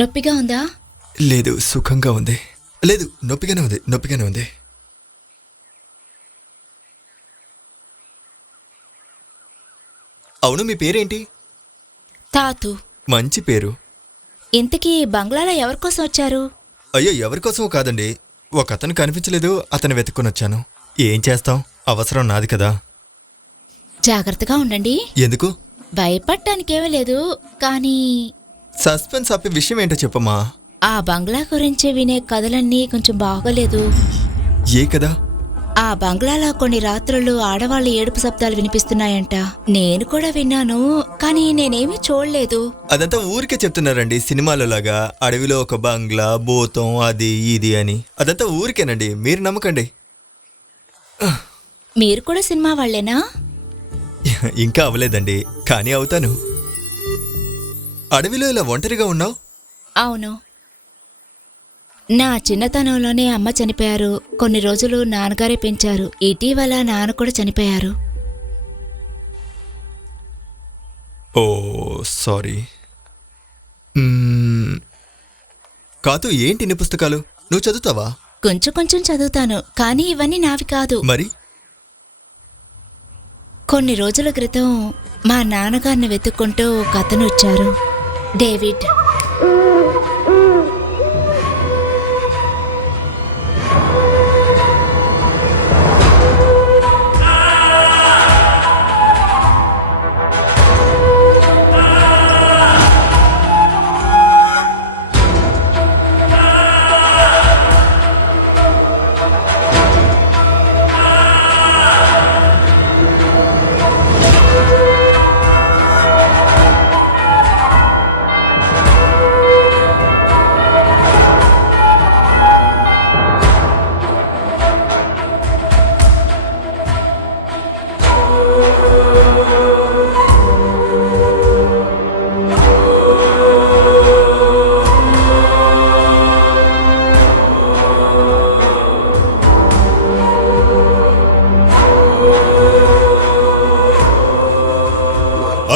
నొప్పిగా ఉందా? లేదు, సుఖంగా ఉంది. లేదు, నొప్పిగానే ఉంది. అవును, మీ పేరేంటి? తాతు. మంచి పేరు. ఇంతకీ బంగ్లాలో ఎవరికోసం వచ్చారు? అయ్యో, ఎవరికోసమో కాదండి. ఒకతను కనిపించలేదు, అతను వెతుక్కొనొచ్చాను. ఏం చేస్తాం, అవసరం నాది కదా. జాగ్రత్తగా ఉండండి. ఎందుకు? భయపడ్డానికేమీ లేదు, కానీ సస్పెన్స్ ఆపే విషయం ఏంటో చెప్పమ్మా. ఆ బంగ్లా గురించి వినే కథలన్నీ కొంచెం బాగోలేదు. ఏ కదా? ఆ బంగ్లాలో కొన్ని రాత్రులు ఆడవాళ్ళ ఏడుపు శబ్దాలు వినిపిస్తున్నాయంట. నేను కూడా విన్నాను, కానీ నేనేమీ చూడలేదు. అదంతా ఊరికే చెప్తున్నారండి, సినిమాలో లాగా. అడవిలో ఒక బంగ్లా, భూతం, అది ఇది అని. అదంతా ఊరికేనండి, మీరు నమ్మకండి. మీరు కూడా సినిమా వాళ్ళేనా? ఇంకా అవ్వలేదండి, కానీ అవుతాను. అడవిలో ఇలా ఒంటరిగా ఉన్నావు? అవును. నా చిన్నతనంలోనే అమ్మ చనిపోయారు. కొన్ని రోజులు నాన్నగారే పెంచారు. ఇటీవల నాన్న కూడా చనిపోయారు. ఓ సారీ. కాదు, ఏంటి ఇన్ని పుస్తకాలు? నువ్వు చదువుతావా? కొంచెం కొంచెం చదువుతాను, కానీ ఇవన్నీ నావి కాదు. మరి కొన్ని రోజుల క్రితం మా నాన్నగారిని వెతుక్కుంటూ ఒక అతను వచ్చారు, డేవిడ్.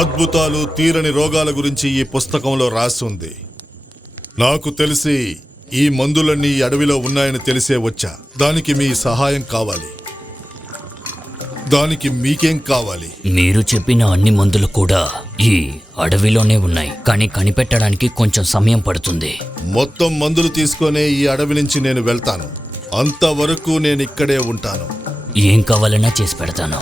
అద్భుతాలు, తీరని రోగాల గురించి ఈ పుస్తకంలో రాసుంది. నాకు తెలిసి ఈ మందులన్నీ ఈ అడవిలో ఉన్నాయని తెలిసే వచ్చా. దానికి మీ సహాయం కావాలి. దానికి మీకేం కావాలి? మీరు చెప్పిన అన్ని మందులు కూడా ఈ అడవిలోనే ఉన్నాయి, కానీ కనిపెట్టడానికి కొంచెం సమయం పడుతుంది. మొత్తం మందులు తీసుకొనే ఈ అడవి నుంచి నేను వెళ్తాను. అంతవరకు నేను ఇక్కడే ఉంటాను. ఏం కావాలన్నా చేసి పెడతాను.